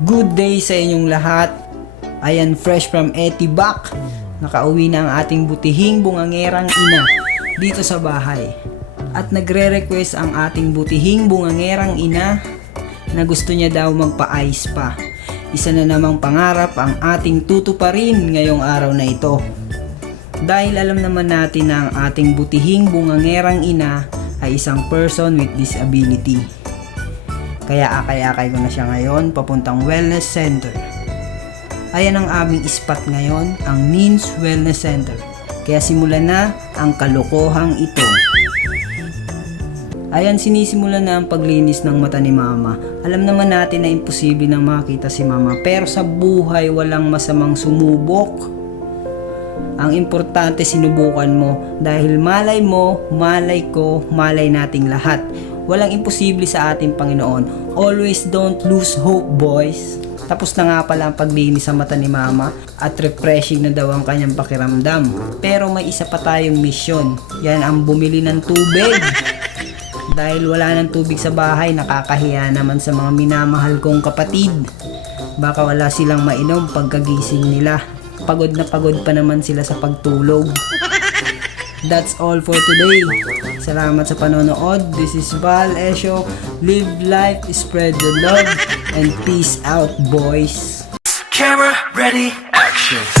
Good day sa inyong lahat. Ayan, fresh from Etibac. Nakauwi na ang ating butihing bungangerang ina dito sa bahay. At nagre-request ang ating butihing bungangerang ina na gusto niya daw magpa-ice pa. Isa na namang pangarap ang ating tutuparin ngayong araw na ito. Dahil alam naman natin na ang ating butihing bungangerang ina ay isang person with disability. Kaya akay-akay ko na siya ngayon papuntang wellness center. Ayan ang aming spot ngayon, ang Nins Wellness Center. Kaya simulan na ang kalokohang ito. Ayan, sinisimulan na ang paglinis ng mata ni Mama. Alam naman natin na imposible nang makita si Mama, pero sa buhay walang masamang sumubok. Ang importante sinubukan mo dahil malay mo, malay ko, malay nating lahat. Walang imposible sa ating Panginoon. Always don't lose hope, boys. Tapos na nga pala ang paglinis sa mata ni Mama at refreshing na daw ang kanyang pakiramdam. Pero may isa pa tayong misyon. Yan ang bumili ng tubig. Dahil wala ng tubig sa bahay, nakakahiya naman sa mga minamahal kong kapatid. Baka wala silang mainom pagkagising nila. Pagod na pagod pa naman sila sa pagtulog. That's all for today. Salamat sa panonood. This is Val Esho. Live life, spread the love, and peace out, boys. Camera ready, action.